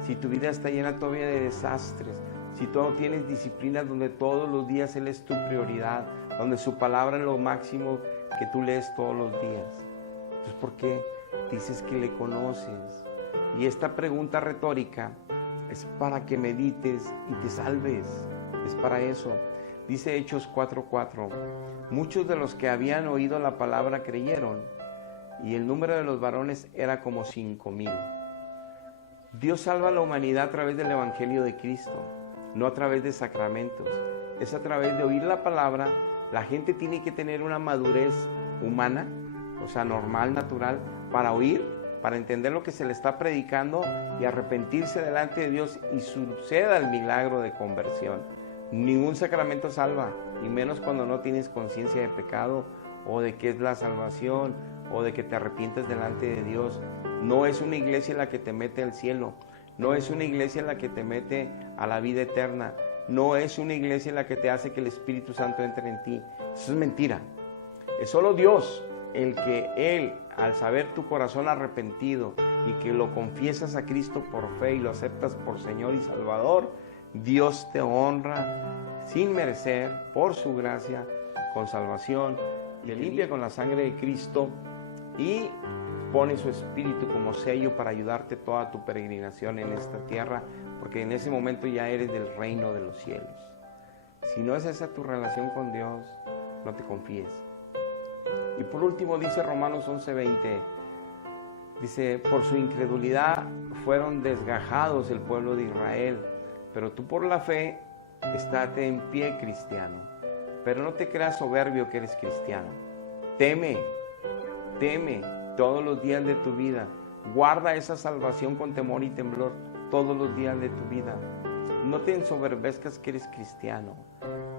si tu vida está llena todavía de desastres, si tú no tienes disciplina donde todos los días Él es tu prioridad, donde su palabra es lo máximo que tú lees todos los días, entonces ¿por qué dices que le conoces? Y esta pregunta retórica es para que medites y te salves, es para eso. Dice Hechos 4:4, muchos de los que habían oído la palabra creyeron, y el número de los varones era como 5,000. Dios salva a la humanidad a través del Evangelio de Cristo, no a través de sacramentos. Es a través de oír la palabra. La gente tiene que tener una madurez humana, o sea, normal, natural, para oír, para entender lo que se le está predicando y arrepentirse delante de Dios y suceda el milagro de conversión. Ningún sacramento salva, y menos cuando no tienes conciencia de pecado o de qué es la salvación o de que te arrepientes delante de Dios. No es una iglesia la que te mete al cielo, no es una iglesia la que te mete a la vida eterna, no es una iglesia la que te hace que el Espíritu Santo entre en ti. Eso es mentira. Es solo Dios el que Él, al saber tu corazón arrepentido y que lo confiesas a Cristo por fe y lo aceptas por Señor y Salvador, Dios te honra sin merecer, por su gracia, con salvación, te limpia con la sangre de Cristo y pone su Espíritu como sello para ayudarte toda tu peregrinación en esta tierra, porque en ese momento ya eres del reino de los cielos. Si no es esa tu relación con Dios, no te confíes. Y por último dice Romanos 11:20, dice, por su incredulidad fueron desgajados el pueblo de Israel, pero tú por la fe estate en pie, cristiano. Pero no te creas soberbio que eres cristiano. Teme todos los días de tu vida. Guarda esa salvación con temor y temblor todos los días de tu vida. No te ensoberbezcas que eres cristiano.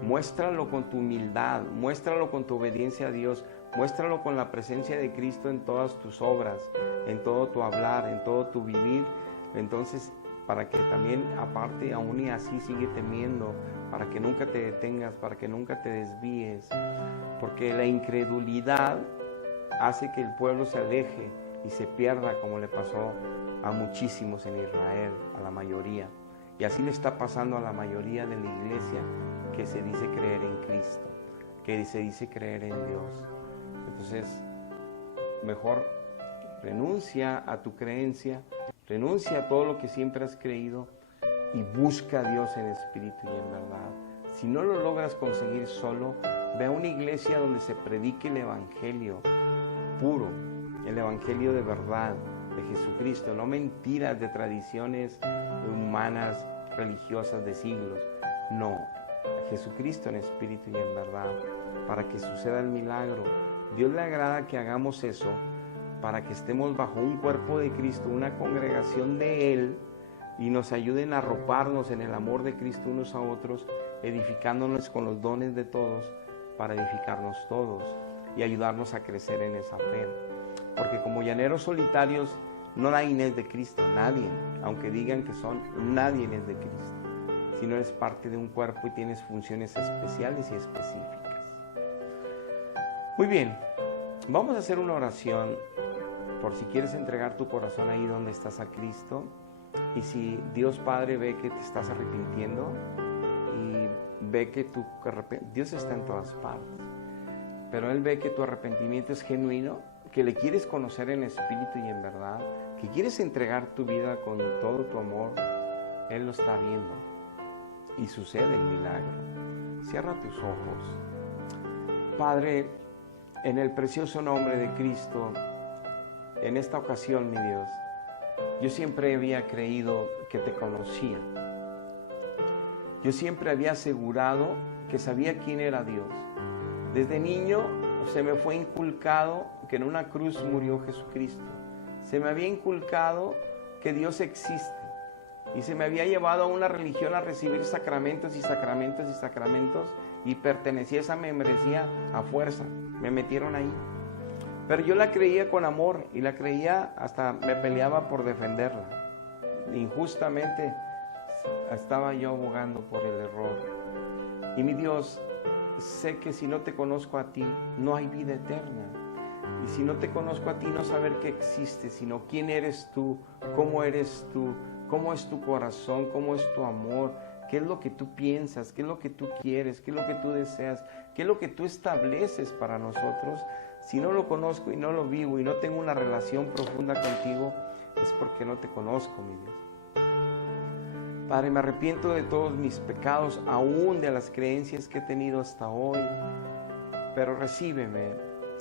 Muéstralo con tu humildad, muéstralo con tu obediencia a Dios, muéstralo con la presencia de Cristo en todas tus obras, en todo tu hablar, en todo tu vivir. Entonces, para que también, aparte, aún y así sigue temiendo, para que nunca te detengas, para que nunca te desvíes, porque la incredulidad hace que el pueblo se aleje y se pierda, como le pasó a muchísimos en Israel, a la mayoría. Y así le está pasando a la mayoría de la iglesia que se dice creer en Cristo, que se dice creer en Dios. Entonces, mejor renuncia a tu creencia, renuncia a todo lo que siempre has creído y busca a Dios en espíritu y en verdad. Si no lo logras conseguir solo, ve a una iglesia donde se predique el evangelio puro, el evangelio de verdad de Jesucristo, no mentiras de tradiciones humanas, religiosas de siglos. No, Jesucristo en espíritu y en verdad, para que suceda el milagro. Dios le agrada que hagamos eso, para que estemos bajo un cuerpo de Cristo, una congregación de Él, y nos ayuden a arroparnos en el amor de Cristo unos a otros, edificándonos con los dones de todos, para edificarnos todos y ayudarnos a crecer en esa fe. Porque como llaneros solitarios, no nadie es de Cristo, nadie, aunque digan que son, nadie es de Cristo, si no eres parte de un cuerpo y tienes funciones especiales y específicas. Muy bien, vamos a hacer una oración por si quieres entregar tu corazón ahí donde estás a Cristo, y si Dios Padre ve que te estás arrepintiendo y ve que Dios está en todas partes, pero Él ve que tu arrepentimiento es genuino, que le quieres conocer en espíritu y en verdad, que quieres entregar tu vida con todo tu amor, Él lo está viendo y sucede el milagro. Cierra tus ojos. Padre, en el precioso nombre de Cristo, en esta ocasión, mi Dios, yo siempre había creído que te conocía. Yo siempre había asegurado que sabía quién era Dios. Desde niño se me fue inculcado que en una cruz murió Jesucristo. Se me había inculcado que Dios existe. Y se me había llevado a una religión a recibir sacramentos y sacramentos y sacramentos, y pertenecía a esa membresía a fuerza. Me metieron ahí. Pero yo la creía con amor y la creía, hasta me peleaba por defenderla. Injustamente estaba yo abogando por el error. Y mi Dios, sé que si no te conozco a ti, no hay vida eterna. Y si no te conozco a ti, no saber que existes, sino quién eres tú, cómo es tu corazón, cómo es tu amor, qué es lo que tú piensas, qué es lo que tú quieres, qué es lo que tú deseas, qué es lo que tú estableces para nosotros. Si no lo conozco y no lo vivo y no tengo una relación profunda contigo, es porque no te conozco, mi Dios. Padre, me arrepiento de todos mis pecados, aún de las creencias que he tenido hasta hoy, pero recíbeme.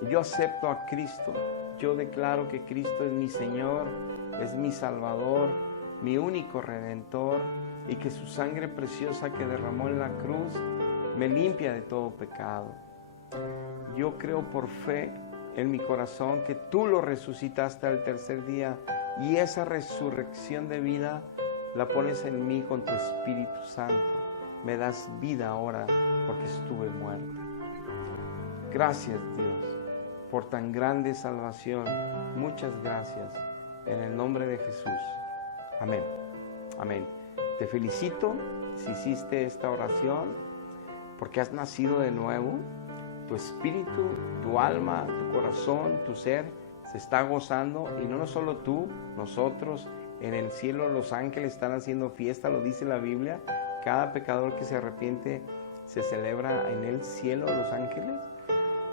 Yo acepto a Cristo, yo declaro que Cristo es mi Señor, es mi Salvador, mi único Redentor, y que su sangre preciosa que derramó en la cruz me limpia de todo pecado. Yo creo por fe en mi corazón que tú lo resucitaste al tercer día y esa resurrección de vida la pones en mí con tu Espíritu Santo. Me das vida ahora porque estuve muerto. Gracias, Dios, por tan grande salvación. Muchas gracias. En el nombre de Jesús. Amén. Amén. Te felicito si hiciste esta oración porque has nacido de nuevo. Tu espíritu, tu alma, tu corazón, tu ser se está gozando y no solo tú, nosotros. En el cielo los ángeles están haciendo fiesta, lo dice la Biblia. Cada pecador que se arrepiente se celebra en el cielo, los ángeles.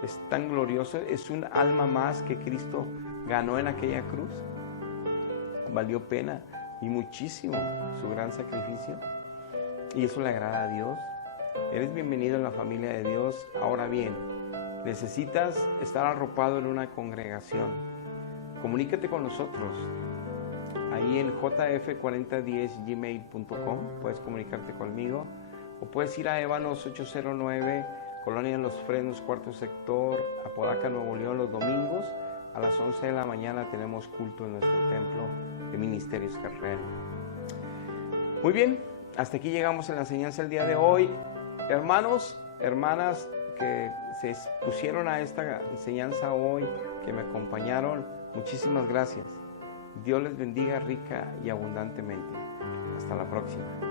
Es tan glorioso, es un alma más que Cristo ganó en aquella cruz. Valió pena y muchísimo su gran sacrificio. Y eso le agrada a Dios. Eres bienvenido en la familia de Dios. Ahora bien, necesitas estar arropado en una congregación. Comunícate con nosotros. Ahí en jf4010gmail.com puedes comunicarte conmigo o puedes ir a Ébanos 809, Colonia Los Frenos, cuarto sector, Apodaca, Nuevo León, los domingos a las 11 de la mañana tenemos culto en nuestro templo de Ministerios Carrera. Muy bien, hasta aquí llegamos en la enseñanza del día de hoy. Hermanos, hermanas que se pusieron a esta enseñanza hoy, que me acompañaron, muchísimas gracias. Dios les bendiga rica y abundantemente. Hasta la próxima.